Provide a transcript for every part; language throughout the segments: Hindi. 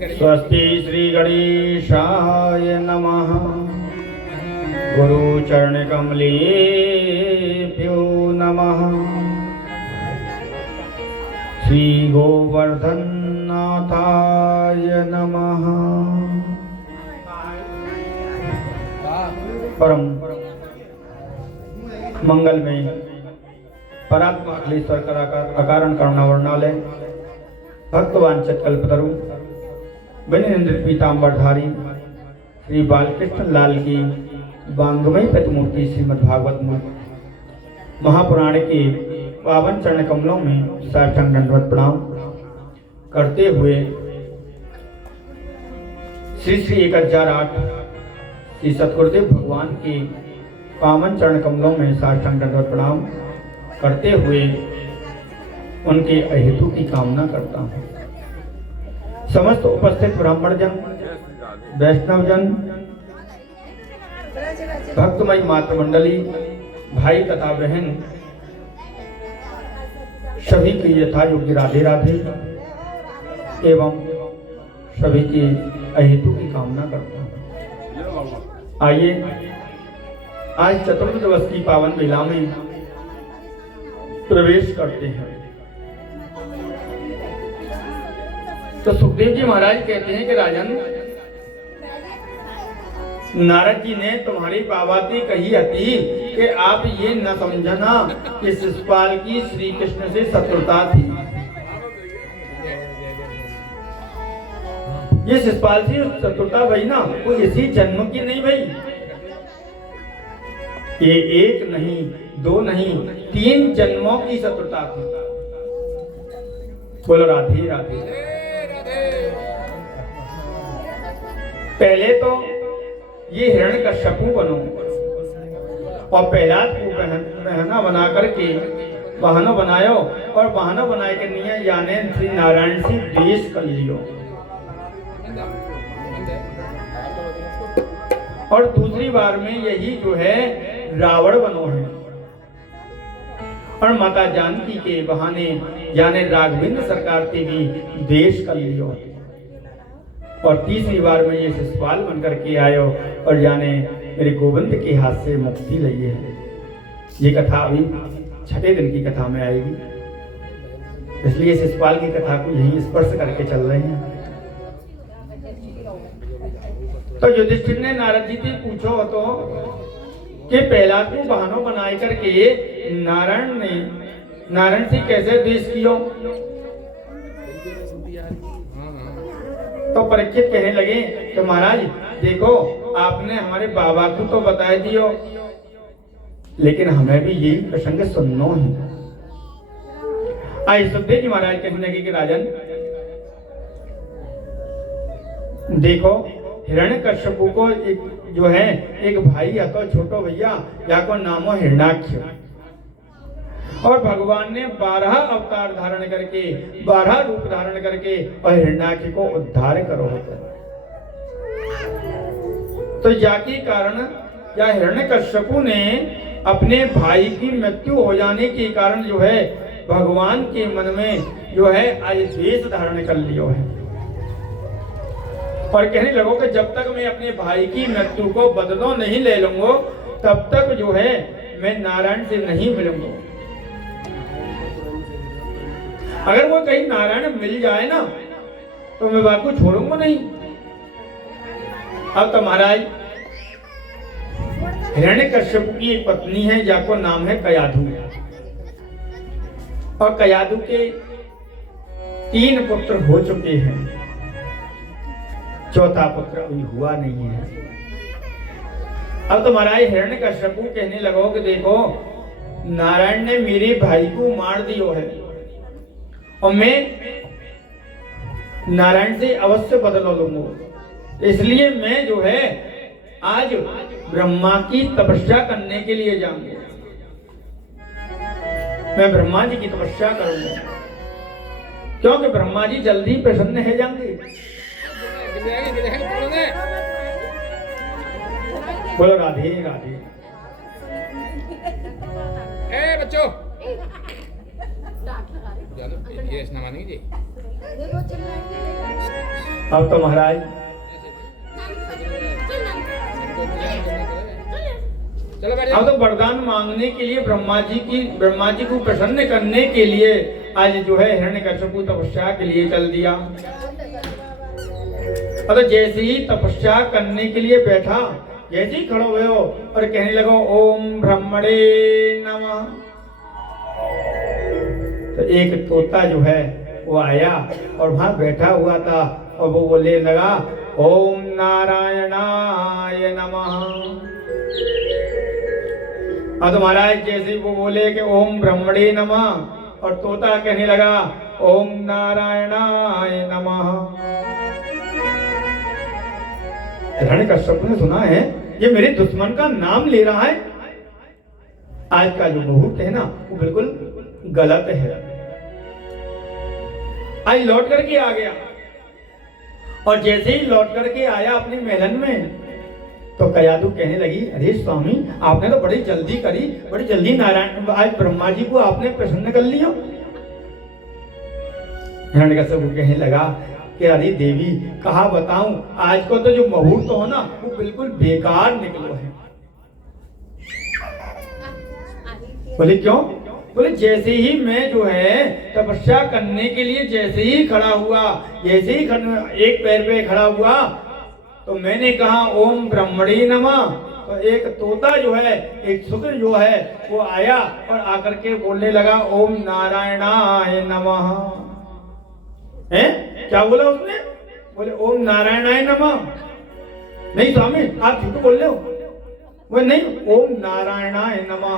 स्वस्ति श्री गणेशाय नमः। गुरुचरणकमलेभ्यो नमः। श्री गोवर्धननाथाय नमः। परम मंगल में परात्मा अखिलेश्वर अकारण करुणा वर्णालय भक्तवांछित कल्पतरु बनिंद्र पीताम्बरधारी श्री बालकृष्ण लाल की वांगमयी प्रतिमूर्ति श्रीमद् भागवत महापुराण के पावन चरण कमलों में साष्टांग दंडवत प्रणाम करते हुए श्री श्री 1008 श्री सतगुरुदेव भगवान के पावन चरण कमलों में साष्टांग दंडवत प्रणाम करते हुए उनके अहेतु की कामना करता हूँ। समस्त उपस्थित ब्राह्मण जन, वैष्णव जन, भक्तमयी मातृमंडली, भाई तथा बहन सभी की यथा योग्य राधे राधे एवं सभी की अहेतु की कामना करता हूँ। आइए आज चतुर्थ दिवस की पावन बेला में प्रवेश करते हैं। तो सुखदेव जी महाराज कहते हैं कि राजन, नारद जी ने तुम्हारी बाबाती कही थी कि आप ये न समझना कि शिशुपाल की श्री कृष्ण से शत्रुता थी। ये शिशुपाल से शत्रुता भई ना, वो इसी जन्म की नहीं भई। ये एक नहीं, दो नहीं, 3 जन्मों की शत्रुता थी। बोलो राधे राधे। पहले तो ये हिरण्यकश्यपु बनो और प्रहलाद को बहना बना करके बहनों बनायो और बहनों बनाए के नहीं जाने श्री नारायण से देश कर लियो। और दूसरी बार में यही जो है रावण बनो है और माता जानकी के बहाने जाने राघवेंद्र सरकार के भी देश कर लियो। और तीसरी बार में ये शिशुपाल बन करके आयो और जाने मेरे गोविंद के हाथ से मुक्ति लई है। ये कथा अभी 6ठे दिन की कथा में आएगी, इसलिए शिशुपाल की कथा को यहीं स्पर्श करके चल रहे हैं। तो युधिष्ठिर ने नारद जी से पूछो तो कि पहला को बहानों बनाए करके नारायण से कैसे द्वेष कियो। तो परीक्षित कहने लगे कि महाराज देखो, आपने हमारे बाबा को तो बता दियो, लेकिन हमें भी यही प्रसंग सुनना है। आई सुखदेव जी महाराज कहने लगे कि राजन देखो, हिरण्यकश्यपु को एक जो है एक भाई या तो छोटो भैया या को नामो हिरण्याक्ष, और भगवान ने 12 अवतार धारण करके 12 रूप धारण करके और हिरण्याक्ष को उद्धार करो होता। तो जाके कारण या हिरण्यकश्यपु ने अपने भाई की मृत्यु हो जाने के कारण जो है भगवान के मन में जो है आज द्वेष धारण कर लियो है और कहने लगो कि जब तक मैं अपने भाई की मृत्यु को बदलो नहीं ले लूंगा तब तक जो है मैं नारायण से नहीं मिलूंगा। अगर वो कहीं नारायण मिल जाए ना तो मैं बात को छोड़ूंगा नहीं। अब तो महाराज हिरण्यकश्यप की एक पत्नी है जिसका नाम है कयाधु, और कयाधु के 3 पुत्र हो चुके हैं, चौथा पुत्र अभी हुआ नहीं है। अब तो महाराज हिरण्यकश्यप कहने लगो कि देखो, नारायण ने मेरे भाई को मार दियो है और मैं नारायण से अवश्य बदला लूंगा, इसलिए मैं जो है आज ब्रह्मा की तपस्या करने के लिए जाऊंगा। मैं ब्रह्मा जी की तपस्या करूंगा क्योंकि ब्रह्मा जी जल्दी प्रसन्न है जाएंगे। बोलो राधे राधे। बच्चों ये स्नान मानेंगे जी। अब तो महाराज अब तो वरदान मांगने के लिए ब्रह्मा जी को प्रसन्न करने के लिए आज जो है हिरण्यकश्यप तपस्या के लिए चल दिया। अब जैसे ही तपस्या करने के लिए बैठा, जैसे ही खड़ो हुए हो और कहने लगो ओम ब्रह्मणे नमः, तो एक तोता जो है वो आया और वहां बैठा हुआ था और वो बोलने लगा ओम नारायणाय नमः। अब तो महाराज जैसे वो बोले कि ओम ब्रह्मणे नमः और तोता कहने लगा ओम नारायणाय नमः। हिरण्यकश्यप ने सुना है ये मेरे दुश्मन का नाम ले रहा है, आज का जो मुहूर्त है ना वो बिल्कुल गलत है। आज लौट करके आ गया और जैसे ही लौट करके आया अपने महलन में तो कयादू कहने लगी अरे स्वामी आपने तो बड़ी जल्दी करी, बड़ी जल्दी नारायण आज ब्रह्मा जी को आपने प्रसन्न कर लिया। हिरण्यकश्यप कहने लगा कि अरे देवी कहा बताऊं, आज को तो जो मुहूर्त हो ना वो बिल्कुल बेकार निकलो है। बोले क्यों? बोले जैसे ही मैं जो है तपस्या करने के लिए जैसे ही खड़ा हुआ, जैसे ही एक पैर पे खड़ा हुआ तो मैंने कहा ओम ब्रह्मणे नमः, तो एक तोता जो है, एक शुक्र जो है वो आया और आकर के बोलने लगा ओम नारायणाय नमः। हैं? क्या बोला उसने? बोले ओम नारायणाय नमः। नहीं स्वामी आप झूठ बोल रहे हो। बोले नहीं ओम नारायणाय नमः।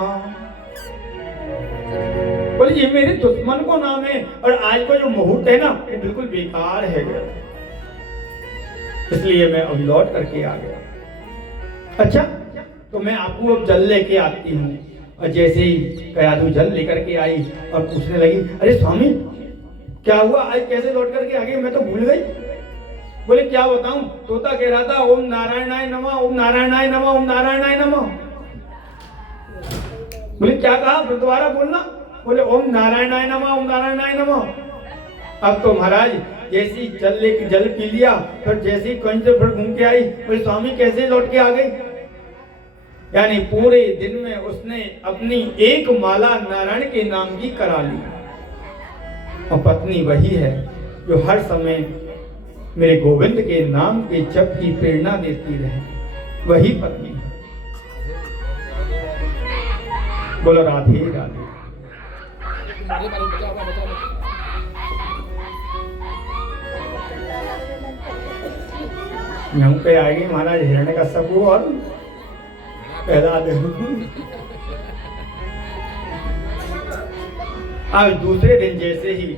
बोले ये मेरे दुश्मन को नाम है और आज का जो मुहूर्त है ना ये बिल्कुल बेकार है, इसलिए मैं अब लौट करके आ गया। अच्छा तो मैं आपको अब जल लेके आती हूँ। और जैसे ही कयादू जल लेकर के आई और पूछने लगी अरे स्वामी क्या हुआ, आज कैसे लौट करके आ गई, मैं तो भूल गई। बोले क्या बताऊं, तोता कह रहा था ओम नारायणाय नमः, ओम नारायणाय नमः, ओम नारायणाय नमः। बोले क्या कहा, दोबारा बोलना। बोले ओम नारायणाय नमः, ओम नारायणाय नमः। अब तो महाराज जैसी जल पी लिया फिर जैसी कहीं से फिर घूम के आई, बोले स्वामी कैसे लौट के आ गई। यानी पूरे दिन में उसने अपनी एक माला नारायण के नाम की करा ली। और पत्नी वही है जो हर समय मेरे गोविंद के नाम के जप की प्रेरणा देती रहे, वही पत्नी है। बोलो राधे राधे। यहाँ पे आएगी महाराज हिरण्यकश्यप और पहला दिन। अब दूसरे दिन जैसे ही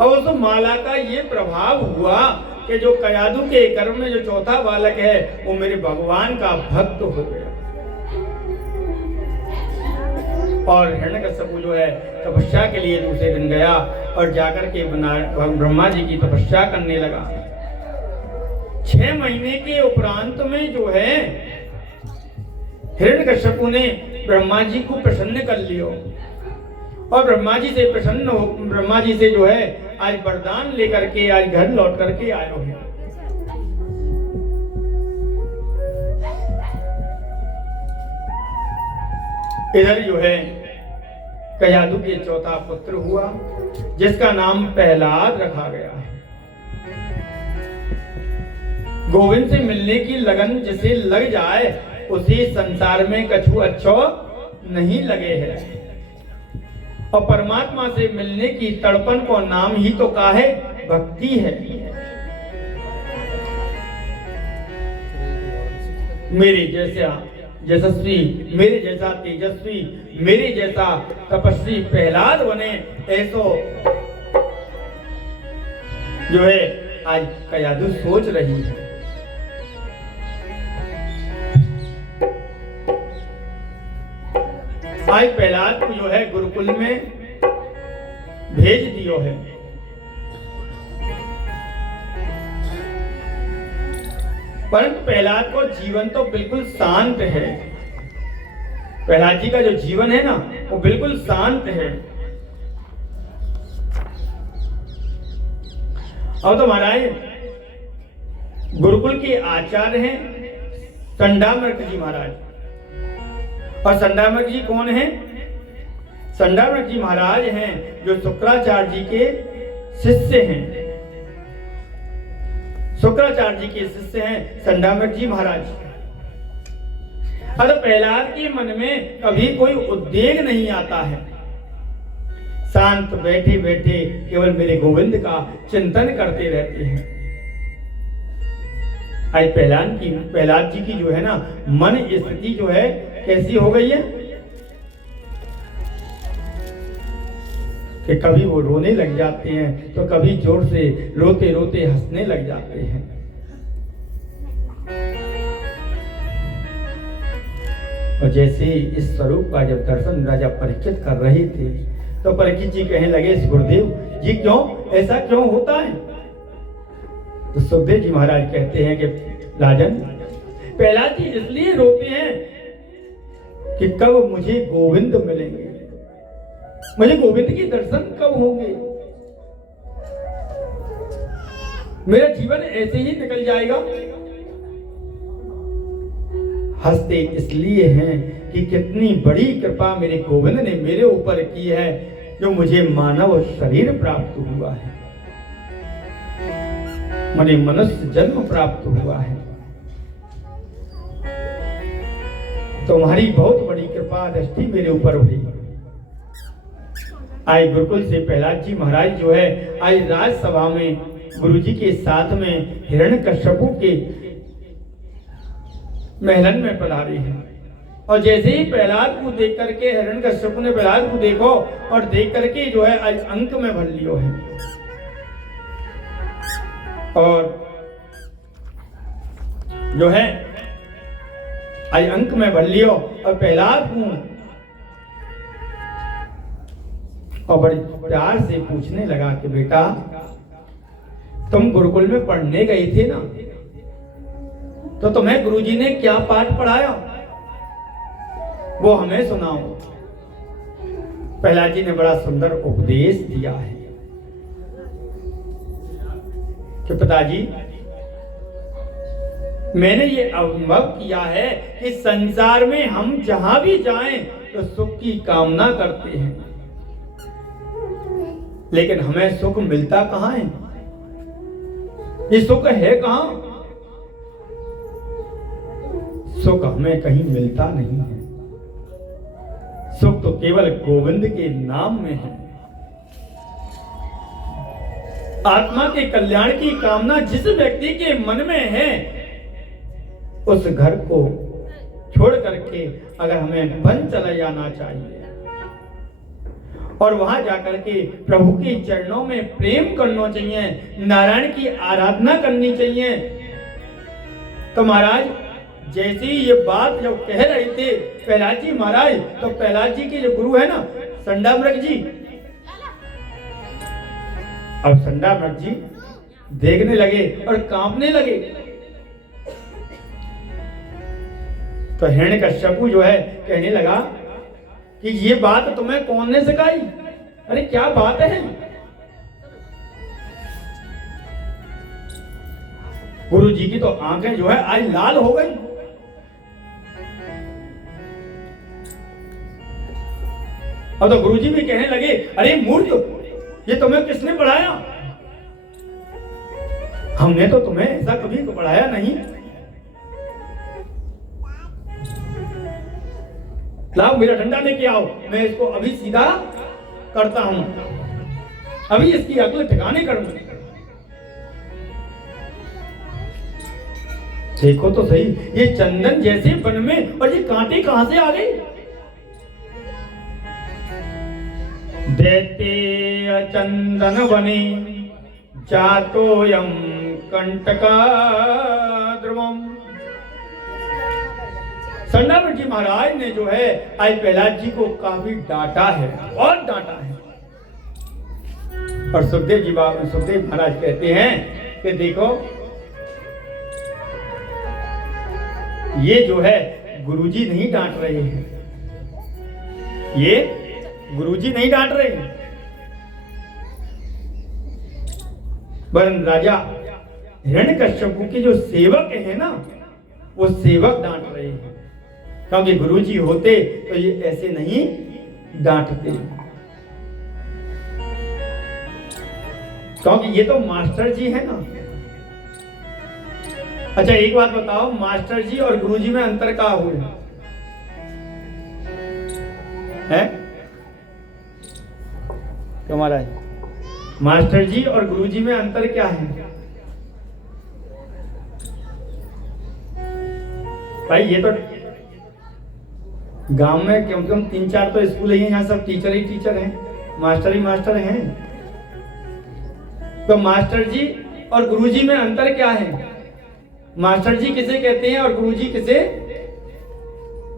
और उस माला का ये प्रभाव हुआ कि जो कयादू के गर्भ में जो चौथा बालक है वो मेरे भगवान का भक्त हो गया। और हिरण्यकश्यप जो है तपस्या के लिए दूसरे दिन गया और जाकर के ब्रह्मा जी की तपस्या करने लगा। 6 महीने के उपरांत में जो है हिरण्यकश्यप ने ब्रह्मा जी को प्रसन्न कर लिया और ब्रह्मा जी से जो है आज वरदान लेकर के आज घर लौट करके आयो है। इधर जो है कयादू के चौथा पुत्र हुआ जिसका नाम प्रहलाद रखा गया है। गोविंद से मिलने की लगन जिसे लग जाए उसी संसार में कछु अच्छो नहीं लगे है। और परमात्मा से मिलने की तड़पन को नाम ही तो काहे भक्ति है। मेरे जैसा यशस्वी, मेरे जैसा तेजस्वी, मेरे जैसा तपस्वी प्रहलाद बने, ऐसो जो है आज कयादू सोच रही है। आज प्रहलाद को जो है गुरुकुल में भेज दियो है। परंतु प्रहलाद को जीवन तो बिल्कुल शांत है। प्रहलाद जी का जो जीवन है ना वो बिल्कुल शांत है। अब तो महाराज गुरुकुल के आचार्य हैं संडामर्क जी महाराज। और संडामर्क जी कौन हैं? संडामर्क जी महाराज हैं जो शुक्राचार्य जी के शिष्य हैं। शुक्राचार्य जी के शिष्य हैं संडामर्क जी महाराज। अब प्रहलाद के मन में कभी कोई उद्वेग नहीं आता है, शांत बैठे बैठे केवल मेरे गोविंद का चिंतन करते रहते हैं। आज प्रहलाद जी की जो है ना मन स्थिति जो है कैसी हो गई है कि कभी वो रोने लग जाते हैं तो कभी जोर से रोते रोते हंसने लग जाते हैं। और जैसे इस स्वरूप का जब दर्शन राजा परीक्षित कर रहे थे तो परीक्षित जी कहने लगे गुरुदेव जी क्यों ऐसा क्यों होता है? तो सुखदेव जी महाराज कहते हैं कि राजन प्रहलाद जी इसलिए रोते हैं कि कब मुझे गोविंद मिलेंगे, मुझे गोविंद के दर्शन कब होंगे, मेरा जीवन ऐसे ही निकल जाएगा। हंसते इसलिए हैं कि कितनी बड़ी कृपा मेरे गोविंद ने मेरे ऊपर की है जो मुझे मानव शरीर प्राप्त हुआ है, मुझे मनुष्य जन्म प्राप्त हुआ है। तुम्हारी बहुत बड़ी कृपा दृष्टि मेरे ऊपर हुई। आज गुरुकुल से प्रहलाद जी महाराज जो है आज राजसभा में गुरुजी के साथ में हिरण्यकश्यपु के महलन में पधारे हैं। और जैसे ही प्रहलाद को देख करके हिरण्यकश्यपु ने प्रहलाद को देखो और देख करके जो है आज अंक में भर लियो है। और जो है आज अंक में भर लियो और प्रहलाद को और बड़े प्यार से पूछने लगा कि बेटा तुम गुरुकुल में पढ़ने गए थे ना, तो तुम्हें गुरुजी ने क्या पाठ पढ़ाया वो हमें सुनाओ। प्रहलाद जी ने बड़ा सुंदर उपदेश दिया है कि पिताजी मैंने ये अनुभव किया है कि संसार में हम जहां भी जाएं तो सुख की कामना करते हैं, लेकिन हमें सुख मिलता कहां है? ये सुख है कहां? सुख हमें कहीं मिलता नहीं है। सुख तो केवल गोविंद के नाम में है। आत्मा के कल्याण की कामना जिस व्यक्ति के मन में है उस घर को छोड़ करके अगर हमें वन चला जाना चाहिए और वहां जाकर के प्रभु के चरणों में प्रेम करना चाहिए, नारायण की आराधना करनी चाहिए। तो महाराज जैसे ही ये बात जब कह रहे थे प्रहलाद जी महाराज, तो प्रहलाद जी के जो गुरु है ना संडामर्क जी, अब संडामर्क जी देखने लगे और कांपने लगे। तो हिरण्यकश्यपु जो है कहने लगा कि ये बात तुम्हें कौन ने सिखाई? अरे क्या बात है? गुरु जी की तो आंखें जो है आज लाल हो गई। और तो गुरु जी भी कहने लगे अरे मूर्ख ये तुम्हें किसने पढ़ाया? हमने तो तुम्हें ऐसा कभी पढ़ाया नहीं। लाओ मेरा डंडा लेके आओ, मैं इसको अभी सीधा करता हूं, अभी इसकी अकल ठिकाने करूंगा। देखो तो सही ये चंदन जैसे वन में और ये कांटे कहां से आ गए? देते चंदन बने जातोयम कंटका ध्रुवम। संडामर्क जी महाराज ने जो है आज प्रहलाद जी को काफी डांटा है और डांटा है। और सुखदेव महाराज कहते हैं कि देखो ये जो है गुरुजी नहीं डांट रहे हैं, ये गुरुजी नहीं डांट रहे हैं, वरन राजा हिरण्यकश्यप के जो सेवक है ना, वो सेवक डांट रहे हैं, क्योंकि गुरुजी होते तो ये ऐसे नहीं डांटते, क्योंकि ये तो मास्टर जी है ना। अच्छा एक बात बताओ, मास्टर जी और गुरुजी में अंतर क्या हुए है? क्यों महाराज, मास्टर जी और गुरुजी में अंतर क्या है भाई? ये तो गांव में कम से कम 3-4 तो स्कूल है, यहाँ सब टीचर ही टीचर हैं, मास्टर ही मास्टर हैं। तो मास्टर जी और गुरुजी में अंतर क्या है? मास्टर जी किसे कहते हैं और गुरुजी किसे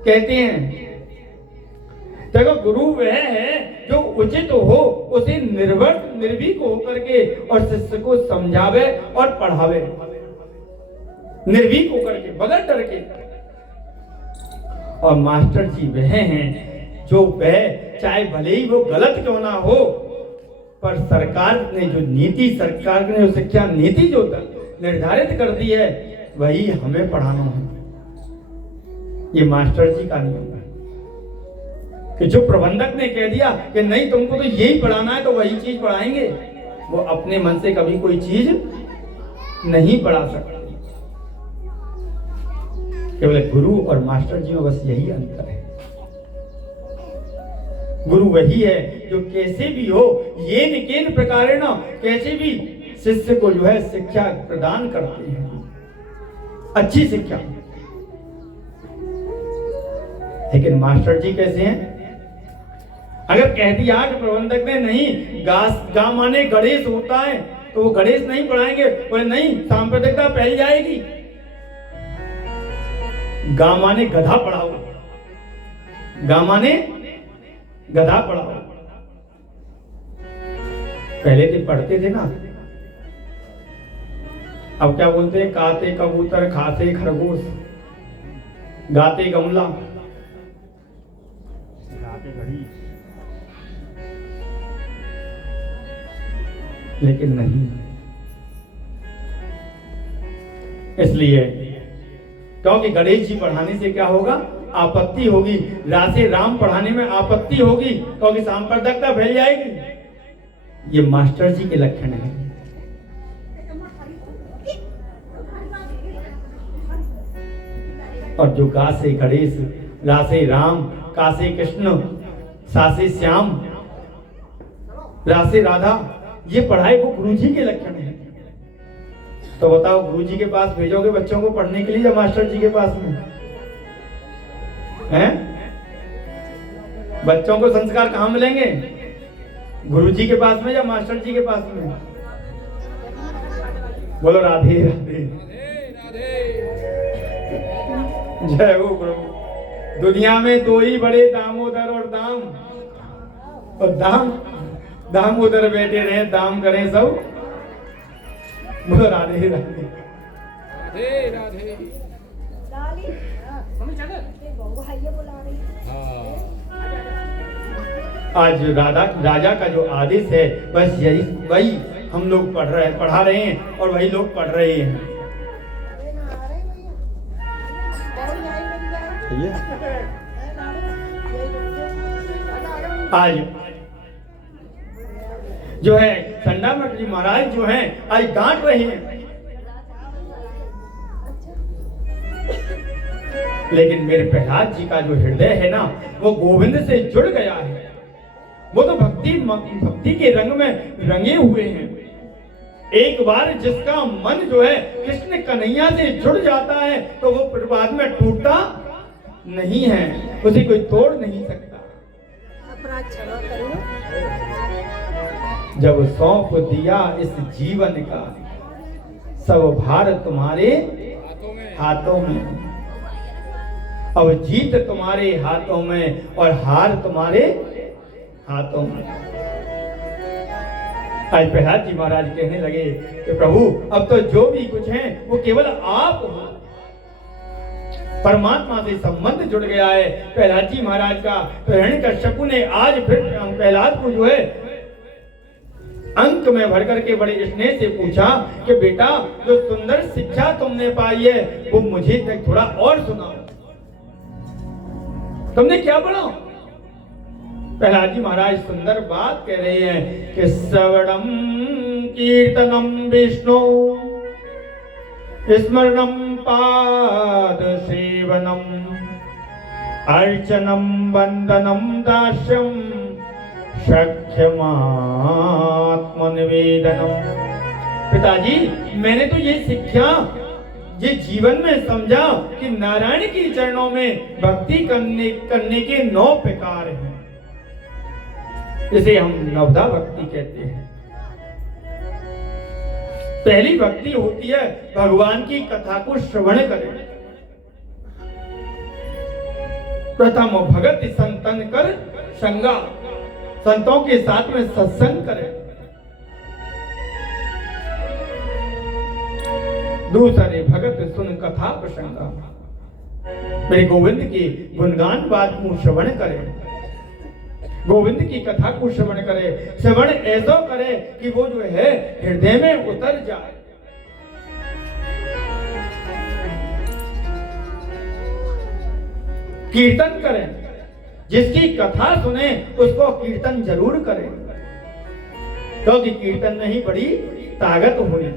कहते हैं? देखो, गुरु वह है जो उचित हो उसे निर्भीक होकर के और शिष्य को समझावे और पढ़ावे, निर्भीक होकर के, बगैर डर के। और मास्टर जी वह हैं जो वह चाहे भले ही वो गलत क्यों ना हो, पर सरकार ने जो नीति, सरकार ने जो शिक्षा नीति जो निर्धारित कर दी है, वही हमें पढ़ाना है। ये मास्टर जी का नियम है कि जो प्रबंधक ने कह दिया कि नहीं तुमको तो यही पढ़ाना है, तो वही चीज पढ़ाएंगे। वो अपने मन से कभी कोई चीज नहीं पढ़ा सकते। केवल गुरु और मास्टर जी में बस यही अंतर है। गुरु वही है जो कैसे भी हो, ये निकेन प्रकारे ना, कैसे भी शिष्य को जो है शिक्षा प्रदान करते हैं, अच्छी शिक्षा। लेकिन मास्टर जी कैसे हैं? अगर कह दिया कि प्रबंधक ने नहीं गा माने गणेश होता है, तो वो गणेश नहीं पढ़ाएंगे, बोले नहीं सांप्रदायिकता फैल जाएगी। गा माने गधा पढ़ाओ, गा माने गधा पढ़ाओ। पहले तो पढ़ते थे ना, अब क्या बोलते हैं? काते कबूतर, खाते खरगोश, गाते गमला, गाते घड़ी। लेकिन नहीं, इसलिए क्योंकि गणेश जी पढ़ाने से क्या होगा? आपत्ति होगी। रासे राम पढ़ाने में आपत्ति होगी, क्योंकि सांप्रदायिकता फैल जाएगी। ये मास्टर जी के लक्षण है। और जो गा से गणेश, रा से राम, का से कृष्ण, सा से श्याम, रा से राधा, ये पढ़ाई वो गुरुजी के लक्षण है। तो बताओ, गुरुजी के पास भेजोगे बच्चों को पढ़ने के लिए या मास्टर जी के पास में? हैं? बच्चों को संस्कार कहाँ मिलेंगे? गुरुजी के पास में या मास्टर जी के पास में? बोलो राधे राधे, जय हो प्रभु। दुनिया में दो ही बड़े, दामोदर और दाम। और दामोदर बैठे रहे, दाम करें सब। बोलो राधे राधे, राधे राधे। आज राजा का जो आदेश है, बस यही वही हम लोग पढ़ा रहे हैं और वही लोग पढ़ रहे हैं। आज जो है ठंडा मठ जी महाराज जो हैं, आज डांट रहे हैं। लेकिन मेरे प्रहलाद जी का जो हृदय है ना, वो गोविंद से जुड़ गया है। वो तो भक्ति के रंग में रंगे हुए हैं। एक बार जिसका मन जो है कृष्ण कन्हैया से जुड़ जाता है, तो वो बाद में टूटता नहीं है, उसे कोई तोड़ नहीं सकता। जब सौंप दिया इस जीवन का, सब भार तुम्हारे हाथों में। अब जीत तुम्हारे हाथों में और हार तुम्हारे हाथों में। आज प्रहलाद जी महाराज कहने लगे कि प्रभु, अब तो जो भी कुछ है वो केवल आप हो। परमात्मा से संबंध जुड़ गया है प्रहलाद जी महाराज का। तो हिरण्यकश्यप ने आज फिर प्रहलाद को जो है अंक में भर करके बड़े स्नेह से पूछा कि बेटा जो सुंदर शिक्षा तुमने पाई है वो मुझे तक थोड़ा और सुनाओ, तुमने क्या पढ़ा? प्रहलाद जी महाराज सुंदर बात कह रहे हैं कि श्रवणम कीर्तनम विष्णु स्मरणम पाद सेवनम अर्चनम वंदनम दास्यम सख्यमात्म निवेदनम। पिताजी मैंने तो ये शिक्षा ये जीवन में समझा कि नारायण के चरणों में भक्ति करने के 9 प्रकार हैं, इसे हम नवधा भक्ति कहते हैं। पहली भक्ति होती है भगवान की कथा को श्रवण करें। प्रथम भगत संतन कर संगा, संतों के साथ में सत्संग करें। दूसरे भगत सुन कथा प्रसंगा, मेरे गोविंद के गुणगान बात को श्रवण करें, गोविंद की कथा को श्रवण करे। श्रवण ऐसा करे कि वो जो है हृदय में उतर जाए। कीर्तन करें, जिसकी कथा सुने उसको कीर्तन जरूर करें, क्योंकि कीर्तन में ही बड़ी ताकत हुई।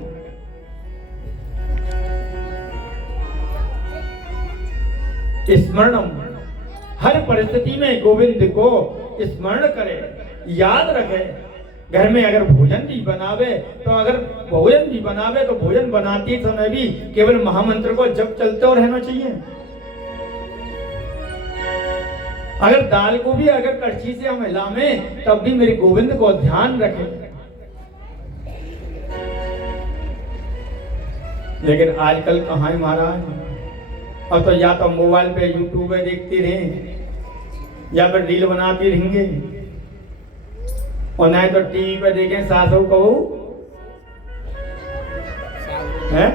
स्मरणम, हर परिस्थिति में गोविंद को स्मरण करे, याद रखे। घर में अगर भोजन भी बनावे तो भोजन बनाते समय भी केवल महामंत्र को जप चलते और रहना चाहिए। अगर दाल को भी अगर कड़छी से हम हिलावें तब भी मेरे गोविंद को ध्यान रखें। लेकिन आजकल कहाँ है महाराज, अब तो या तो मोबाइल पे यूट्यूब पे देखते रहे या फिर रील बनाते रहेंगे, और नहीं तो टीवी पे देखें सासू कहू है।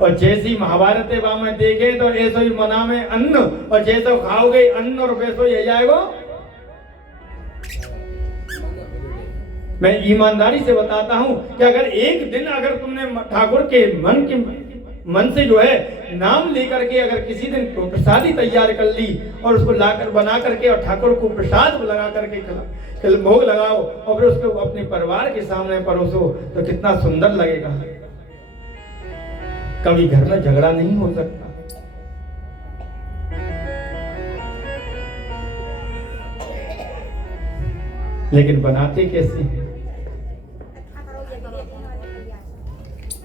और जैसी महाभारत है वहां में देखे तो ऐसा ही मना में अन्न, और जैसा खाओगे अन्न और वैसा ही जाएगा। मैं ईमानदारी से बताता हूं कि अगर एक दिन अगर तुमने ठाकुर के मन से जो है नाम लेकर के अगर किसी दिन तो प्रसादी तैयार कर ली और उसको लाकर बना करके और ठाकुर को प्रसाद लगा करके भोग लगाओ और फिर उसको अपने परिवार के सामने परोसो तो कितना सुंदर लगेगा। कभी घर में झगड़ा नहीं हो सकता। लेकिन बनाते कैसे हैं?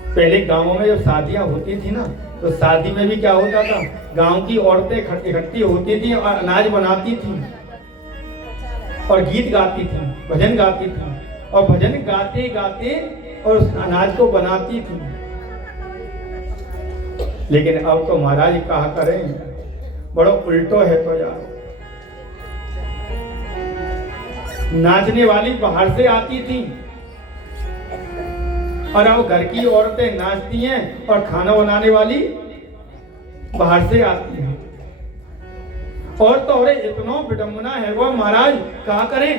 पहले गांवों में जब शादियां होती थी ना तो शादी में भी क्या होता था, गांव की औरतें इकट्ठी होती थी और अनाज बनाती थी और गीत गाती थी, भजन गाती थी, और भजन गाते गाते और उस अनाज को बनाती थी। लेकिन अब तो महाराज कहा करें, बड़ा उल्टो है तो यार। नाचने वाली बाहर से आती थी और अब घर की औरतें नाचती हैं और खाना बनाने वाली बाहर से आती हैं। और तो और इतना विडंबना है वो महाराज, कहा करें।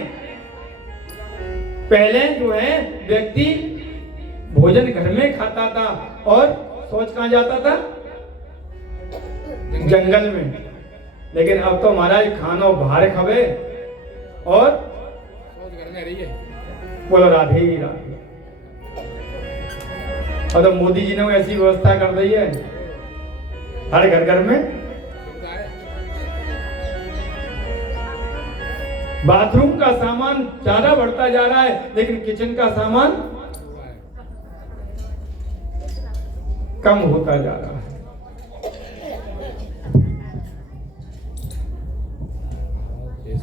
पहले जो है व्यक्ति भोजन घर में खाता था और शौच कहाँ जाता था? जंगल में। लेकिन अब तो महाराज खाना बाहर खबे और घर में रहिए, बोलो राधे ही राधे। और तो मोदी जी ने ऐसी व्यवस्था कर दी है हर घर घर में। बाथरूम का सामान ज्यादा बढ़ता जा रहा है लेकिन किचन का सामान कम होता जा रहा है।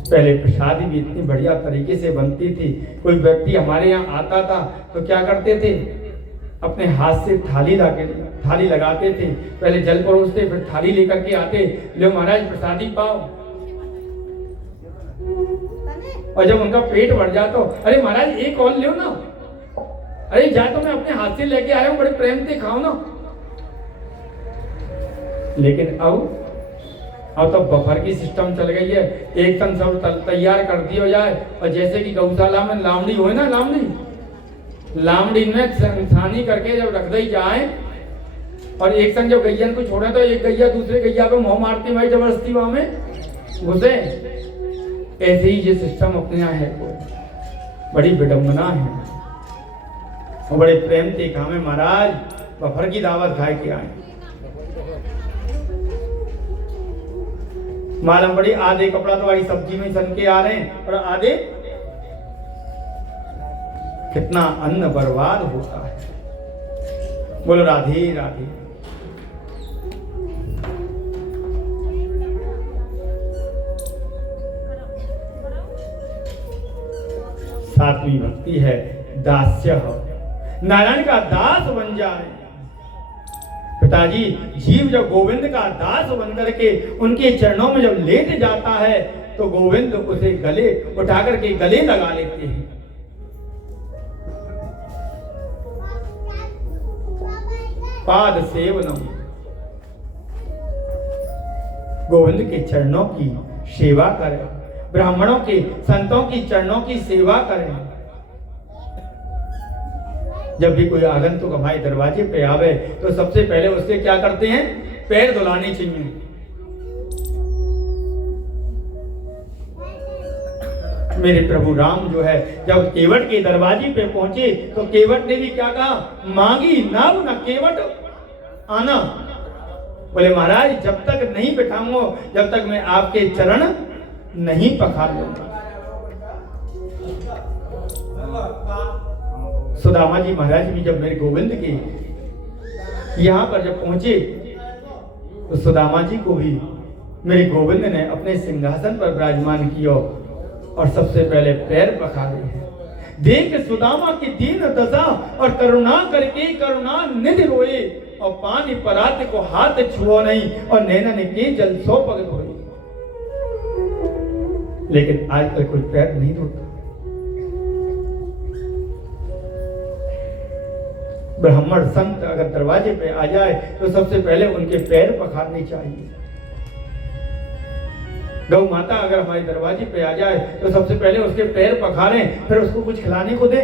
पहले प्रसादी भी इतनी बढ़िया तरीके से बनती थी। कोई व्यक्ति हमारे यहाँ आता था तो क्या करते थे, अपने हाथ से थाली लगाते थे, पहले जल परोसते फिर थाली लेकर के आते, लो महाराज प्रसादी पाओ। और जब उनका पेट भर जाता, अरे महाराज एक और लो ना, अरे जा तो मैं अपने हाथ से लेके आया हूं, बड़े प्रेम से खाओ ना। लेकिन अब अब तो बफर की सिस्टम चल गई है, एक संग सब तैयार कर दिया जाए। और जैसे कि गौशाला में लावणी हो ना, लावणी में छानी करके जब रख दी जाए और एक संग जब गैया को छोड़े तो एक गैया दूसरे गैया पे मुंह मारती भाई जबरदस्ती वहां में घुसे। ऐसे ही ये सिस्टम अपने यहाँ है, बड़ी विडंबना है। और बड़े प्रेम से कहा में महाराज बफर की दावत खाए के आए। मालूम पड़ी आधे कपड़ा तो आई सब्जी में सन के आ रहे हैं और आधे कितना अन्न बर्बाद होता है। बोलो राधे राधे। सातवीं भक्ति है दास्य, नारायण का दास बन जाए। पिताजी जीव जब गोविंद का दास बन करके उनके चरणों में जब लेट जाता है तो गोविंद उसे गले उठा करके गले लगा लेते हैं। पाद सेवनम, गोविंद के चरणों की सेवा करें, ब्राह्मणों के संतों की चरणों की सेवा करें। जब भी कोई आगंतुक हमारे दरवाजे पे आवे तो सबसे पहले उसके क्या करते हैं, पैर धुलाने चाहिए। मेरे प्रभु राम जो है जब केवट के दरवाजे पे पहुंचे तो केवट ने भी क्या कहा, मांगी नाव न केवट आना। बोले महाराज जब तक नहीं बैठाऊंगा जब तक मैं आपके चरण नहीं पखार लूंगा। सुदामा जी महाराज भी जब मेरे गोविंद के यहाँ पर जब पहुंचे तो सुदामा जी को भी मेरे गोविंद ने अपने सिंहासन पर विराजमान किया और सबसे पहले पैर पखारे। देख सुदामा की दीन दशा और करुणा करके करुणा निधि रोए और पानी परात को हाथ छुओ नहीं और नैनन के जल सो पग धोए। लेकिन आजकल कोई पैर नहीं धोता। ब्राह्मण संत अगर दरवाजे पे आ जाए तो सबसे पहले उनके पैर पखारने चाहिए। गौ माता अगर हमारे दरवाजे पे आ जाए तो सबसे पहले उसके पैर पखारें, फिर उसको कुछ खिलाने को दें।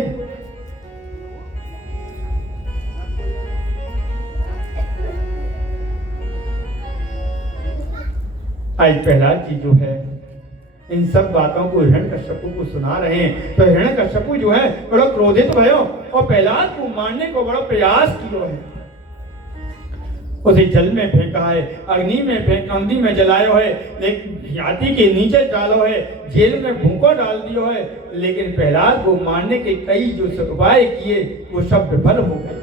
आज प्रहलाद जी जो है इन सब बातों को हिरण्यकश्यपु को सुना रहे हैं तो हिरण्यकश्यपु जो है बड़ा क्रोधित भयो और प्रहलाद को मारने को बड़ा प्रयास किया है। उसे जल में फेंका है, अग्नि में फेंक, नंदी में जलायो है, लेकिन हाथी के नीचे डालो है, जेल में भूखो डाल दियो है। लेकिन प्रहलाद को मारने के कई जो उपाय किए वो सब विफल हो गए।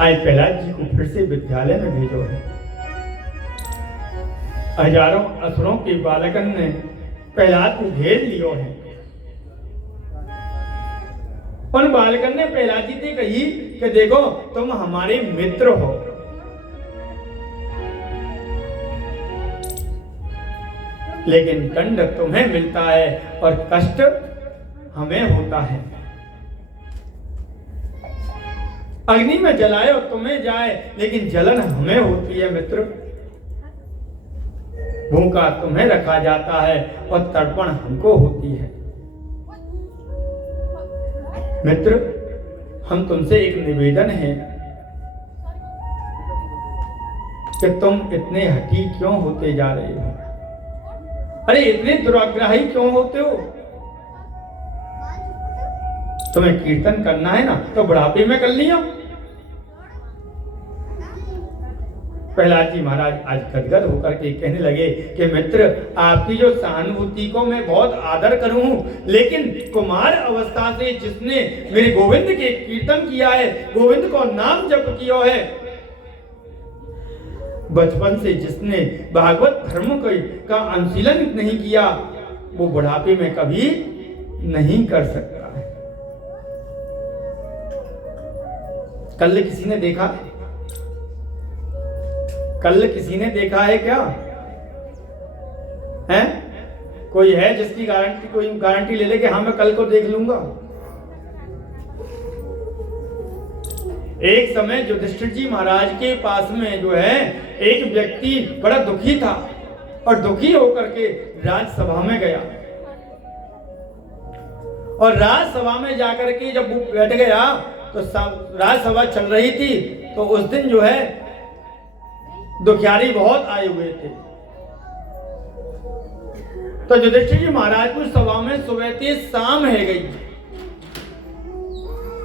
आज प्रहलाद जी को फिर से विद्यालय में भेजो है। हजारों असुरों के बालकन ने प्रहलाद को घेर लियो है। उन बालकन ने प्रहलाद जी से कही कि देखो तुम हमारे मित्र हो, लेकिन दंड तुम्हें मिलता है और कष्ट हमें होता है। अग्नि में जलाए और तुम्हें जाए लेकिन जलन हमें होती है मित्र। भूखा तुम्हें रखा जाता है और तड़पण हमको होती है। मित्र हम तुमसे एक निवेदन है कि तुम इतने हठी क्यों होते जा रहे हो? अरे इतने दुराग्रही क्यों होते हो? तुम्हें कीर्तन करना है ना तो बुढ़ापे में कर लियो। प्रहलाद जी महाराज आज गदगद होकर के कहने लगे कि मित्र आपकी जो सहानुभूति को मैं बहुत आदर करूं, लेकिन कुमार अवस्था से जिसने मेरे गोविंद के कीर्तन किया है, गोविंद को नाम जप किया है, बचपन से जिसने भागवत धर्म का अनुशीलन नहीं किया, वो बुढ़ापे में कभी नहीं कर सकता है। कल किसी ने देखा, कल किसी ने देखा है क्या? हैं? कोई है जिसकी गारंटी, कोई गारंटी ले ले कि हाँ मैं कल को देख लूंगा? एक समय युधिष्ठिर जी महाराज के पास में जो है एक व्यक्ति बड़ा दुखी था और दुखी होकर के राजसभा में गया और राजसभा में जाकर के जब वो बैठ गया तो राजसभा चल रही थी। तो उस दिन जो है दुखियारी बहुत आए हुए थे। तो युधिष्ठिर जी महाराज को सभा में सुबह थी शाम है गई।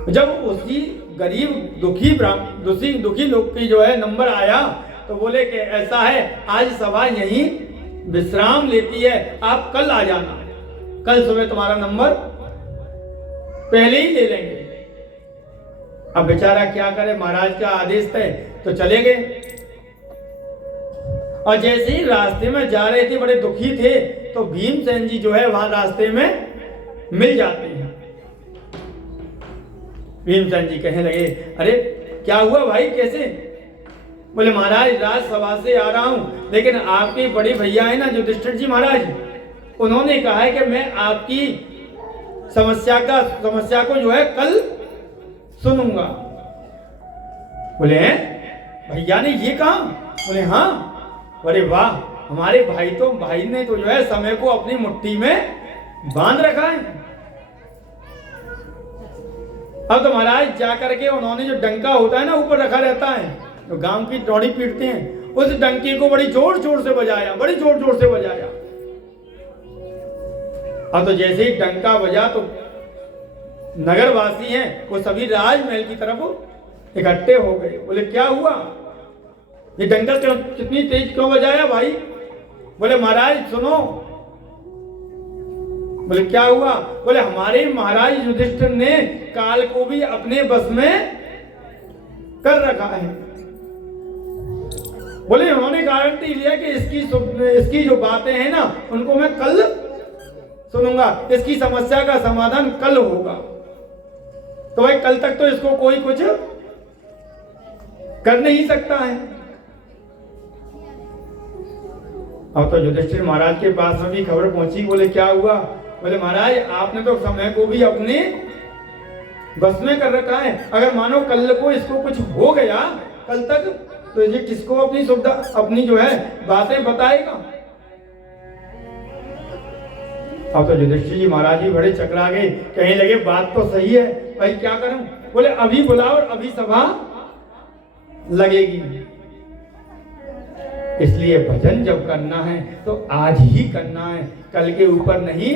जब उसी गरीब दुखी लोग की जो है नंबर आया तो बोले कि ऐसा है आज सभा यहीं विश्राम लेती है, आप कल आ जाना, कल सुबह तुम्हारा नंबर पहले ही ले लेंगे। अब बेचारा क्या करे, महाराज का आदेश थे तो चले गए। और जैसे ही रास्ते में जा रहे थे, बड़े दुखी थे, तो भीमसेन जी जो है वहां रास्ते में मिल जाते हैं। भीमसेन जी कहने लगे, अरे क्या हुआ भाई, कैसे? बोले महाराज राजसभा से आ रहा हूं, लेकिन आपके बड़े भैया है ना युधिष्ठिर जी महाराज, उन्होंने कहा है कि मैं आपकी समस्या को जो है कल सुनूंगा। बोले भैया ने ये कहा? बोले हाँ। अरे वाह, हमारे भाई ने तो जो है समय को अपनी मुट्ठी में बांध रखा है। अब तो महाराज जाकर के उन्होंने जो डंका होता है ना ऊपर रखा रहता है, तो गांव की डोरी पीटते हैं, उस डंके को बड़ी जोर जोर से बजाया। अब तो जैसे ही डंका बजा तो नगरवासी हैं वो सभी राजमहल की तरफ इकट्ठे हो गए। बोले क्या हुआ, ये डंका कितनी तेज क्यों बजाया भाई? बोले महाराज सुनो। बोले क्या हुआ? बोले हमारे महाराज युधिष्ठिर ने काल को भी अपने बस में कर रखा है। बोले उन्होंने गारंटी लिया कि इसकी जो बातें हैं ना उनको मैं कल सुनूंगा, इसकी समस्या का समाधान कल होगा। तो भाई कल तक तो इसको कोई कुछ कर नहीं सकता है। अब तो युधिष्ठिर महाराज के पास में भी खबर पहुंची। बोले क्या हुआ? बोले महाराज आपने तो समय को भी अपने बस में कर रखा है, अगर मानो कल को इसको कुछ हो गया कल तक, तो ये किसको अपनी सुविधा अपनी जो है बातें बताएगा। अब तो युधिष्ठिर जी महाराज भी बड़े चकरा गए, कहने लगे बात तो सही है भाई, क्या करूं? बोले अभी बुलाओ और अभी सभा लगेगी। इसलिए भजन जब करना है तो आज ही करना है, कल के ऊपर नहीं।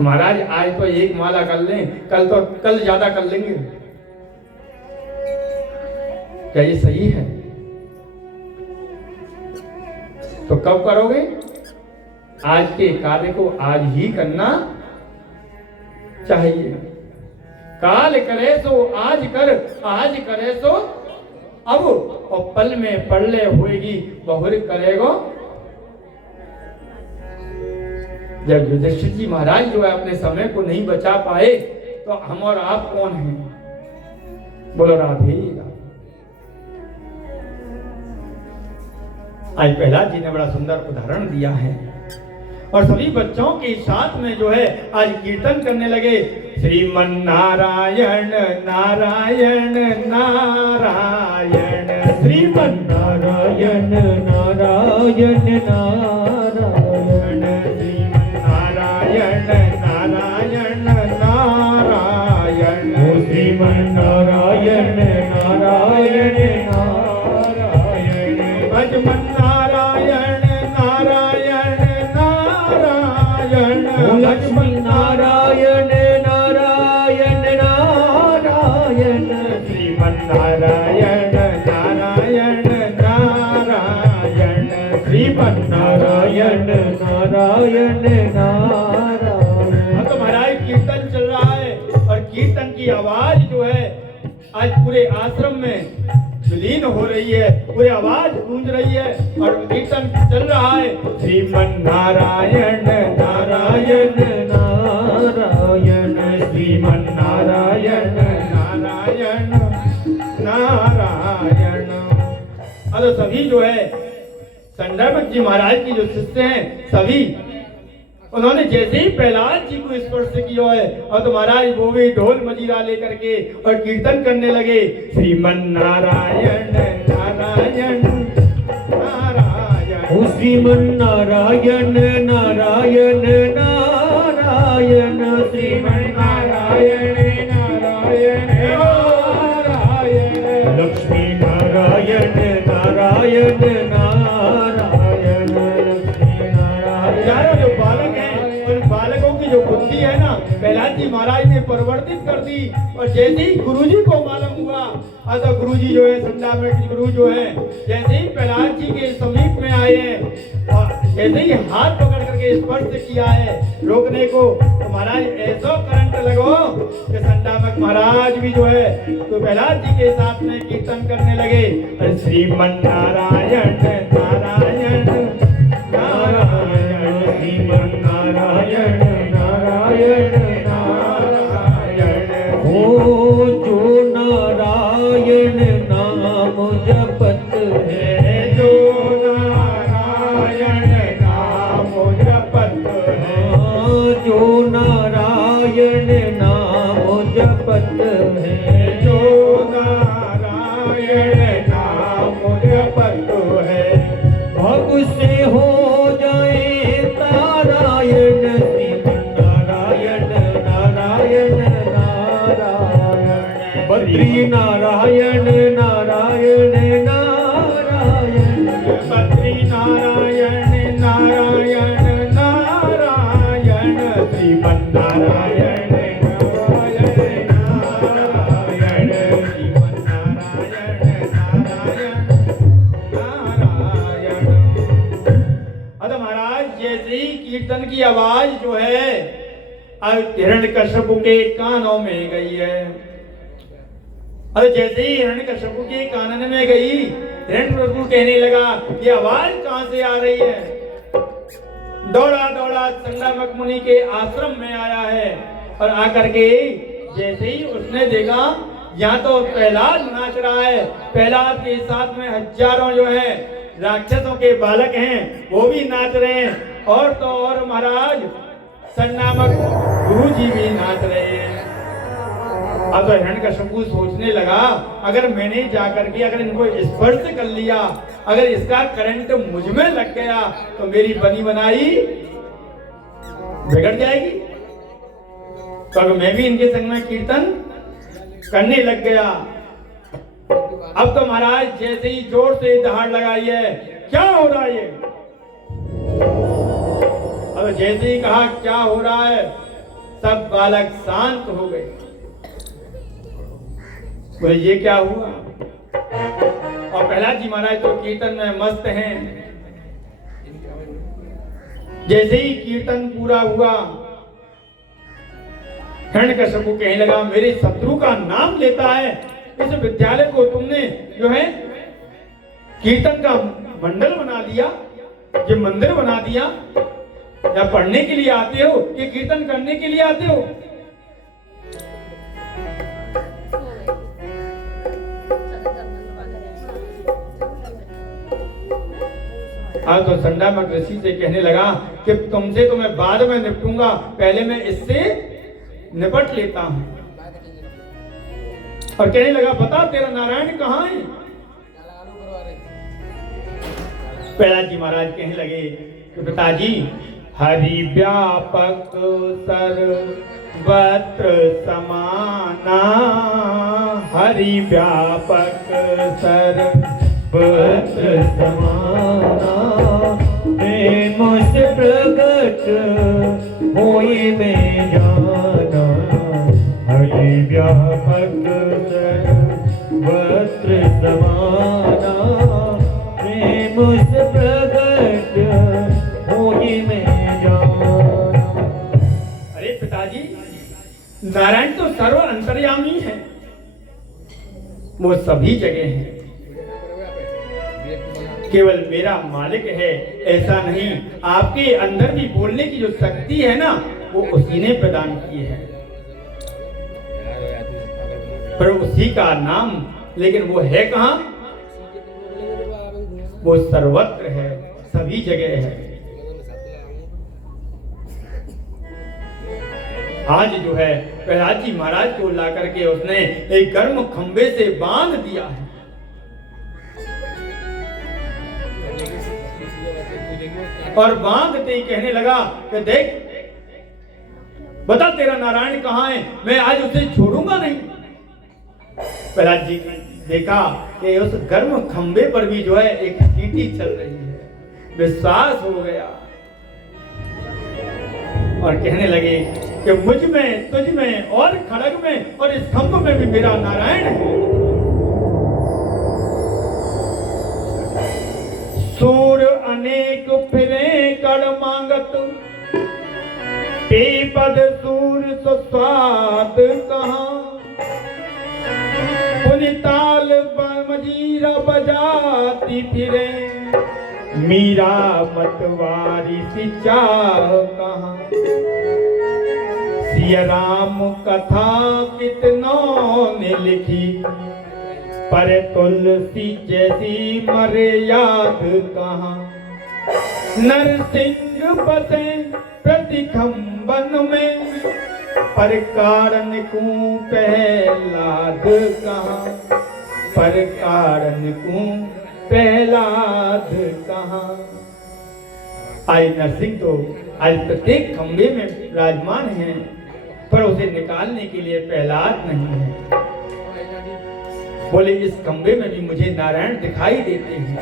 महाराज आज तो एक माला कर लें, कल ज्यादा कर लेंगे। क्या ये सही है? तो कब करोगे? आज के कार्य को आज ही करना चाहिए। काल करे सो आज कर, आज करे सो अब, और पल में पड़ले होएगी बहुर करेगो। जब युधिष्ठिर जी महाराज जो है अपने समय को नहीं बचा पाए तो हम और आप कौन हैं? बोलो राधे। आज प्रहलाद जी ने बड़ा सुंदर उदाहरण दिया है और सभी बच्चों के साथ में जो है आज कीर्तन करने लगे। श्रीमन नारायण नारायण नारायण, श्रीमन नारायण नारायण नारायण, श्रीमन नारायण नारायण नारायण, श्रीमन नारायण नारायण नारायण, भजमन नारायण नारायण नारायण, भजमन नारायण नारायण नारायण, श्रीमन नारायण नारायण नारायण, श्रीमन नारायण नारायण नारायण। तो महाराज कीर्तन चल रहा है और कीर्तन की आवाज जो है आज पूरे आश्रम में विलीन हो रही है, पूरी आवाज गूंज रही है और कीर्तन चल रहा है। श्रीमन नारायण नारायण नारायण, श्रीमन नारायण नारायण नारायण। अब सभी जो है संदर्भ जी महाराज की जो शिष्य हैं सभी उन्होंने जैसे ही प्रहलाद जी को स्पर्श किया है और तो महाराज वो भी ढोल मजीरा लेकर के और कीर्तन करने लगे, श्रीमन नारायण नारायण नारायण, श्रीमन नारायण नारायण नारायण, श्रीमन नारायण नारायण नारायण, लक्ष्मी नारायण नारायण नारायण, लक्ष्मी नारायण। जो बालक हैं उन बालकों की जो बुद्धि है ना प्रहलाद जी महाराज ने परिवर्तित कर दी। और जैसे ही गुरु जी को मालूम हुआ, अतः गुरु जी जो है संध्यामठ गुरु जो है जैसे ही प्रहलाद जी के समीप में आए हैं और जैसे ही हाथ पकड़ करके स्पर्श किया है रोकने को, तो महाराज ऐसा करंट लगो कि संध्यामठ महाराज भी जो है तो प्रहलाद जी के साथ में कीर्तन करने लगे, श्रीमन नारायण नारायण नारायण, श्रीमन नारायण नारायण नारायण, ओ जो नारायण नाम जपत है, जो नारायण नाम जपत है, जो नारायण नाम जपत है, जो नारायण नाम जपत है, भग से हो जाए तारायण, श्रीमन नारायण नारायण नारायण, बद्री नारायण नारायण नारायण, बद्री नारायण नारायण नारायण, श्रीमन नारायण नारायण नारायण, श्रीमन नारायण नारायण नारायण। अतः महाराज जैसे ही कीर्तन की आवाज जो है अब हिरण्यकश्यप के कानों में गई है। अरे जैसे ही हिरण्यकश्यप के कानन में गई, हिरण्यकश्यप कहने लगा ये आवाज कहां से आ रही है। दौड़ा दौड़ा संडामक मुनि के आश्रम में आया है और आकर के जैसे ही उसने देखा यहाँ तो प्रहलाद नाच रहा है, प्रहलाद के साथ में हजारों जो है राक्षसों के बालक हैं वो भी नाच रहे हैं, और तो और महाराज संडामक गुरु जी भी नाच रहे हैं। अब तो हिरण्यकश्यप सोचने लगा अगर मैंने जाकर के अगर इनको स्पर्श कर लिया, अगर इसका करंट मुझ में लग गया तो मेरी बनी बनाई बिगड़ जाएगी। तो अगर मैं भी इनके संग में कीर्तन करने लग गया। अब तो महाराज जैसे ही जोर से दहाड़ लगाई है, क्या हो रहा है ये। अब जैसे ही कहा क्या हो रहा है, सब बालक शांत हो गए। बोले ये क्या हुआ। और प्रहलाद जी महाराज तो कीर्तन में मस्त हैं। जैसे ही कीर्तन पूरा हुआ, हिरण्यकश्यप कहने लगा मेरे शत्रु का नाम लेता है, इस विद्यालय को तुमने जो है कीर्तन का मंडल बना दिया, ये मंदिर बना दिया। या पढ़ने के लिए आते हो कि कीर्तन करने के लिए आते हो। आज तो संडामक ऋषि से कहने लगा कि तुमसे तो मैं बाद में निपटूंगा, पहले मैं इससे निपट लेता हूं। और कहने लगा बता तेरा नारायण कहाँ है। प्रहलाद जी महाराज कहने लगे कि पिताजी हरि व्यापक सर्वत्र समाना, हरि व्यापक सर्वत्र समाना, प्रेम से प्रकट होई में जाना, हरि व्यापक सर्वत्र समाना, प्रेम से प्रकट होई में जाना। अरे पिताजी नारायण तो सर्व अंतर्यामी है, वो सभी जगह है, केवल मेरा मालिक है ऐसा नहीं। आपके अंदर भी बोलने की जो शक्ति है ना वो उसी ने प्रदान की है, पर उसी का नाम लेकिन वो है कहाँ। वो सर्वत्र है, सभी जगह है। आज जो है प्रहलाद जी महाराज को ला करके उसने एक गर्म खंबे से बांध दिया है। और बांधते ही कहने लगा कि देख, बता तेरा नारायण कहाँ है, मैं आज उसे छोड़ूंगा नहीं। प्रहलाद जी ने देखा कि उस गर्म खंबे पर भी जो है एक चींटी चल रही है। विश्वास हो गया और कहने लगे कि मुझ में, तुझ में और खड़ग में और इस खंभ में भी मेरा नारायण है। सूर अनेक फिरे कड़ मांगत, पद सूर स्वाद कहाँ, पुनिताल मजीरा बजाती फिरे, मीरा मतवारी सी चाह कहाँ। सिया राम कथा कितनों ने लिखी, पर तुलसी जैसी मरे याद कहाँ। नरसिंह बसे प्रतिखंबन में, पर कारण को प्रहलाद कहाँ, पर कारण को प्रहलाद कहाँ। आज नरसिंह तो आज प्रत्येक खंबे में विराजमान है, पर उसे निकालने के लिए प्रहलाद नहीं है। बोले इस खंबे में भी मुझे नारायण दिखाई देते हैं।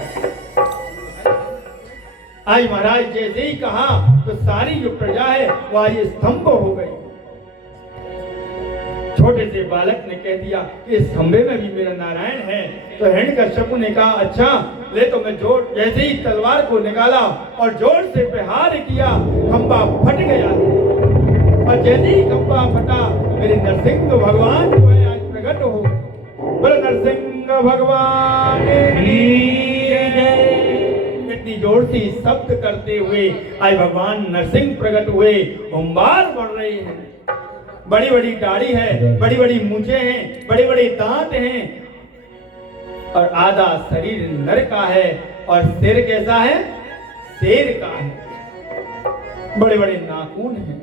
आज महाराज जैसे ही कहा तो सारी जो प्रजा है वो आज स्तंभ हो गई। छोटे से बालक ने कह दिया कि इस खंबे में भी मेरा नारायण है। तो हिरण्यकश्यप ने कहा अच्छा ले, तो मैं जोर जैसे ही तलवार को निकाला और जोर से प्रहार किया, खंबा फट गया। और जैसे ही खंबा फटा, मेरे नरसिंह भगवान जो है आज प्रकट हो। बोले नरसिंह भगवान इतनी जोर से शब्द करते हुए आज भगवान नरसिंह प्रकट हुए। ओंकार बढ़ रहे हैं, बड़ी बड़ी दाढ़ी है, बड़ी बड़ी मूंछें हैं, बड़े बड़े दांत हैं और आधा शरीर नर का है और सिर कैसा है, शेर का है। बड़े बड़े नाखून हैं।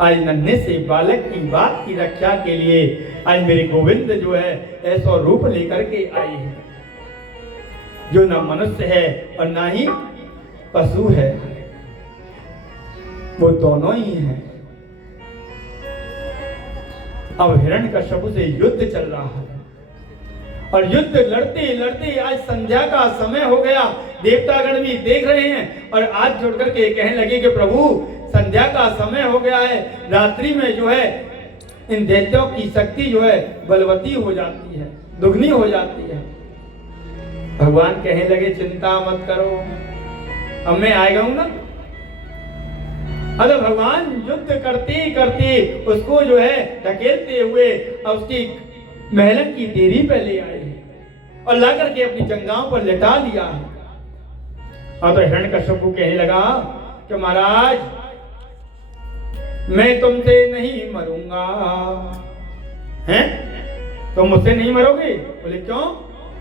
आज नन्हे से बालक की बात की रक्षा के लिए आज मेरे गोविंद जो है ऐसा रूप लेकर के आए हैं, जो न मनुष्य है और ना ही पशु है, वो दोनों ही हैं। अब हिरण्यकश्यप से युद्ध चल रहा है और युद्ध लड़ते लड़ते आज संध्या का समय हो गया। देवतागण भी देख रहे हैं और आज जोड़ करके कहने लगे कि प्रभु संध्या का समय हो गया है, रात्रि में जो है इन दैत्यों की शक्ति जो है बलवती हो जाती है, दुगनी हो जाती है। भगवान कहने लगे चिंता मत करो, अब मैं आएगा हूं ना। अगर भगवान युद्ध करते करते उसको जो है धकेलते हुए उसकी महलन की देरी पे ले आए और ला करके अपनी जंगाओं पर लिटा लिया। और तो हिरण्यकश्यप को कहने लगा कि महाराज मैं तुमसे नहीं मरूंगा। हैं? तुम मुझसे नहीं मरोगे? बोले क्यों?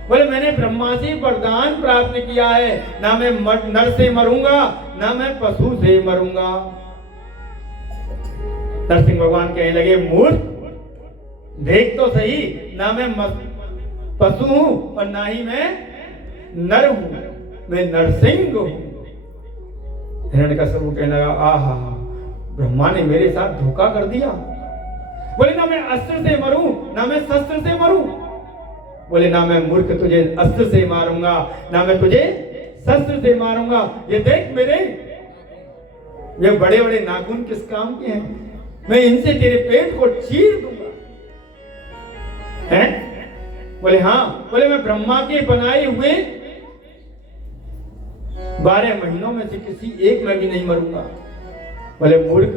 बोले मैंने ब्रह्मा से वरदान प्राप्त किया है, ना मैं नर से मरूंगा ना मैं पशु से मरूंगा। नरसिंह भगवान कहने लगे मूर्ख, देख तो सही, ना मैं पशु हूं और ना ही मैं नर हूं, मैं नरसिंह हूं। हिरण्यकश्यप कहने लगा आहा, ब्रह्मा ने मेरे साथ धोखा कर दिया। बोले ना मैं अस्त्र से मरूं ना मैं शस्त्र से मरूं। बोले ना मैं मूर्ख तुझे अस्त्र से मारूंगा ना मैं तुझे शस्त्र से मारूंगा। ये देख मेरे ये बड़े बड़े नाखून किस काम के हैं, मैं इनसे तेरे पेट को चीर दूंगा। हैं? बोले हाँ। बोले मैं ब्रह्मा के बनाए हुए 12 महीनों में से किसी एक में भी नहीं मरूंगा। बोले मूर्ख,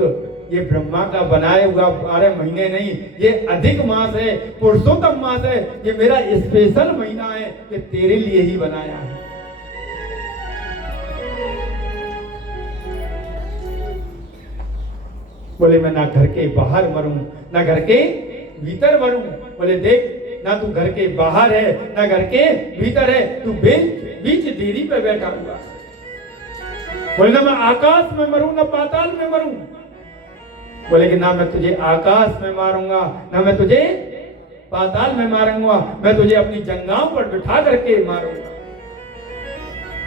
ये ब्रह्मा का बनाए हुआ 12 महीने नहीं, ये अधिक मास है, पुरुषोत्तम मास है, ये मेरा स्पेशल महीना है, ये तेरे लिए ही बनाया है। बोले मैं ना घर के बाहर मरूं ना घर के भीतर मरूं। बोले देख ना तू घर के बाहर है ना घर के भीतर है, तू बीच देरी पे बैठा हुआ। बोले ना मैं आकाश में मरूं ना पाताल में मरूं, बोले कि ना मैं तुझे आकाश में मारूंगा, ना मैं तुझे पाताल में मारूंगा, मैं तुझे अपनी जंघाओं पर बिठा करके मारूंगा।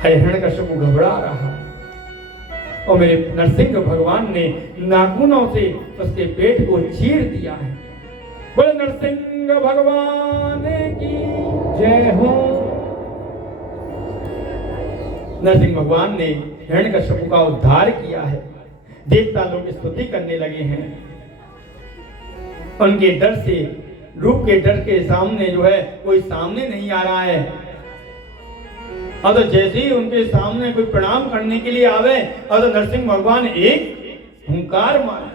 हिरण्यकश्यप घबरा रहा और मेरे नरसिंह भगवान ने नाखूनों से उसके पेट को चीर दिया है। बोले नरसिंह भगवान की जय हो। नरसिंह भगवान ने हिरण्यकश्यप का उद्धार किया है। देवता लोग स्तुति करने लगे हैं। उनके डर से, रूप के डर के सामने जो है कोई सामने नहीं आ रहा है। और तो जैसे ही उनके सामने कोई प्रणाम करने के लिए आवे और तो नरसिंह भगवान एक हुंकार मारे,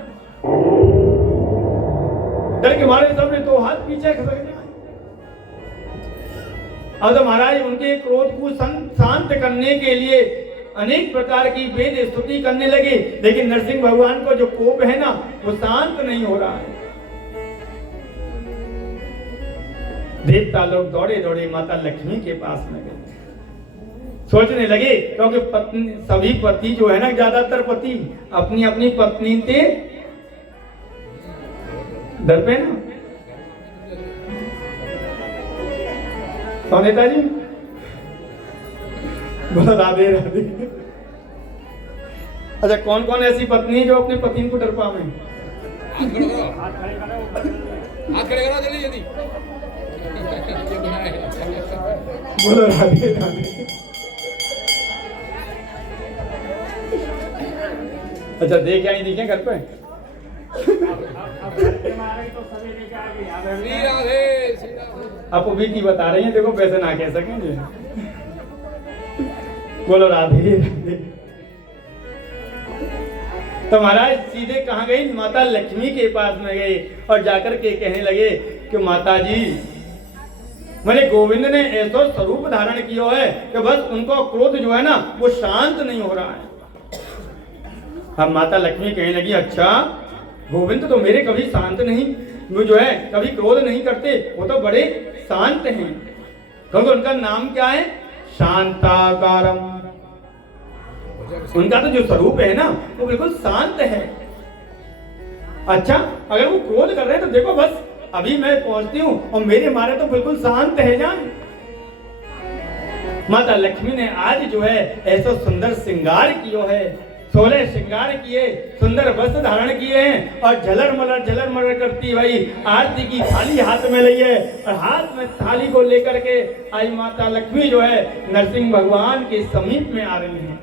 डर के मारे सबने दो हाथ पीछे खसक जाए। और तो महाराज उनके क्रोध को शांत करने के लिए अनेक प्रकार की वेद स्तुति करने लगे, लेकिन नरसिंह भगवान को जो कोप है ना वो शांत नहीं हो रहा है। देवता लोग दौड़े दौड़े माता लक्ष्मी के पास में गए, सोचने लगे क्योंकि पत्नी, सभी पति जो है ना, ज्यादातर पति अपनी अपनी पत्नी से डर पे ना। नेता जी बोला राधे राधे। अच्छा, कौन कौन ऐसी पत्नी जो अपने पति को डर पावे? बोलो राधे राधे। अच्छा, देख आई दिखे घर पे? आपको बीती बता रही है, देखो पैसे ना कह सकेंगे। बोलो राधे राधे। तो महाराज सीधे कहाँ गई? माता लक्ष्मी के पास में गए और जाकर के कहने लगे कि माता जी, मेरे गोविंद ने ऐसा स्वरूप धारण किया है कि बस उनको क्रोध जो है ना वो शांत नहीं हो रहा है। अब माता लक्ष्मी कहने लगी, अच्छा गोविंद तो मेरे कभी शांत नहीं, वो जो है कभी क्रोध नहीं करते, वो तो बड़े शांत हैं। क्योंकि उनका नाम क्या है? शांताकारम। उनका तो जो स्वरूप है ना वो बिल्कुल शांत है। अच्छा, अगर वो क्रोध कर रहे हैं तो देखो बस अभी मैं पहुंचती हूँ और मेरे मारे तो बिल्कुल शांत है जान। माता लक्ष्मी ने आज जो है ऐसा सुंदर श्रृंगार किया है, 16 श्रृंगार किए, सुंदर वस्त्र धारण किए हैं और झलर मलर करती भाई आरती की थाली हाथ में ली है और हाथ में थाली को लेकर के आज माता लक्ष्मी जो है नरसिंह भगवान के समीप में आ रही है।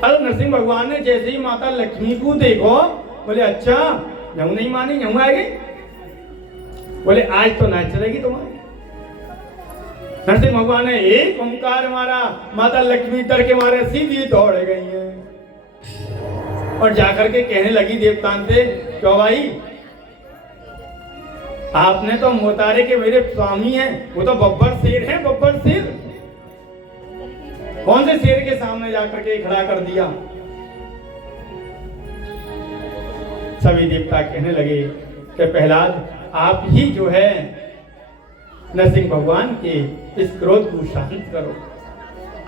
अरे नरसिंह भगवान ने जैसे ही माता लक्ष्मी को देखो बोले, अच्छा यूं नहीं मानी, यूं आएगी? बोले आज तो नाच चलेगी तुम्हारी। नरसिंह भगवान ने एक ओंकार मारा, माता लक्ष्मी डर के मारे सीधी दौड़ गई है और जाकर के कहने लगी देवतान से, क्यों भाई आपने तो मोतारे के मेरे स्वामी हैं, वो तो बब्बर शेर है, बब्बर शेर। कौन से शेर के सामने जाकर के खड़ा कर दिया? सभी देवता कहने लगे कि प्रहलाद आप ही जो है नरसिंह भगवान के इस क्रोध को शांत करो।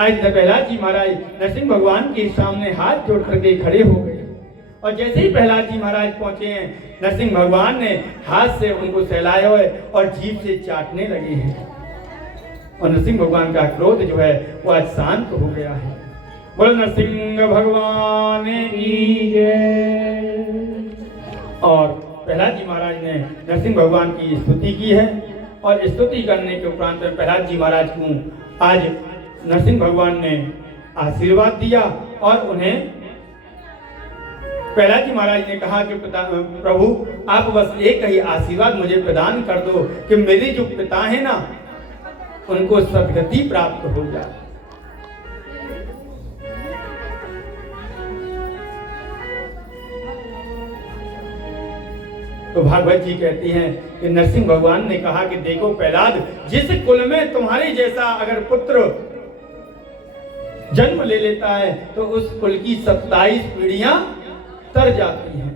आज प्रहलाद जी महाराज नरसिंह भगवान के सामने हाथ जोड़ करके खड़े हो गए और जैसे ही प्रहलाद जी महाराज पहुंचे हैं, नरसिंह भगवान ने हाथ से उनको सहलाया है और जीभ से चाटने लगे हैं और नरसिंह भगवान का क्रोध जो है वो आज शांत हो गया है। बोलो नरसिंह भगवान की जय। और प्रहलाद जी महाराज ने नरसिंह भगवान की स्तुति की है और स्तुति करने के उपरांत प्रहलाद जी महाराज को आज नरसिंह भगवान ने आशीर्वाद दिया और उन्हें प्रहलाद जी महाराज ने कहा कि प्रभु आप बस एक ही आशीर्वाद मुझे प्रदान कर दो कि मेरे जो पिता है ना उनको सद्गति प्राप्त हो जाए। तो भागवत जी कहती हैं कि नरसिंह भगवान ने कहा कि देखो प्रहलाद, जिस कुल में तुम्हारे जैसा अगर पुत्र जन्म ले लेता है तो उस कुल की 27 पीढ़ियां तर जाती हैं।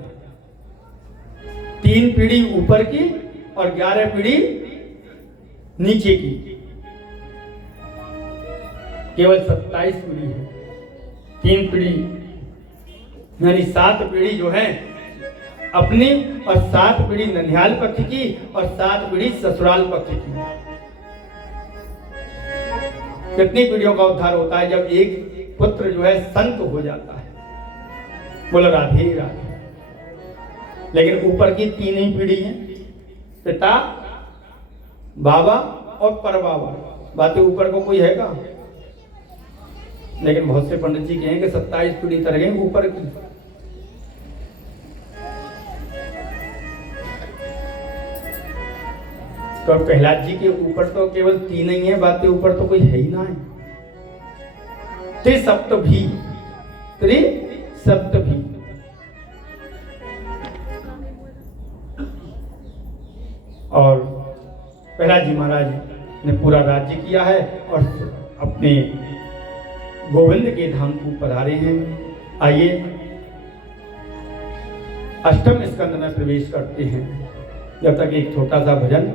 3 पीढ़ी ऊपर की और 11 पीढ़ी नीचे की, केवल 27 पीढ़ी है। 3 पीढ़ी यानी 7 पीढ़ी जो है अपनी और 7 पीढ़ी ननिहाल पक्ष की और 7 पीढ़ी ससुराल पक्ष की। कितनी पीढ़ियों का उद्धार होता है जब एक पुत्र जो है संत हो जाता है। बोलो राधे राधे। लेकिन ऊपर की 3 ही पीढ़ी है, पिता, बाबा और परबाबा। बातें ऊपर को कोई है का? लेकिन बहुत से पंडित जी कहें कि 27 पीढ़ी तर गई ऊपर की। तो प्रहलाद जी के ऊपर तो केवल 3 ही है, बातें ऊपर तो कोई है ही ना है। त्रिसप्तभी, त्रिसप्तभी। और प्रहलाद जी महाराज ने पूरा राज्य किया है और अपने गोविंद के धाम को पधारे हैं। आइए अष्टम स्कंद में प्रवेश करते हैं। जब तक एक छोटा सा भजन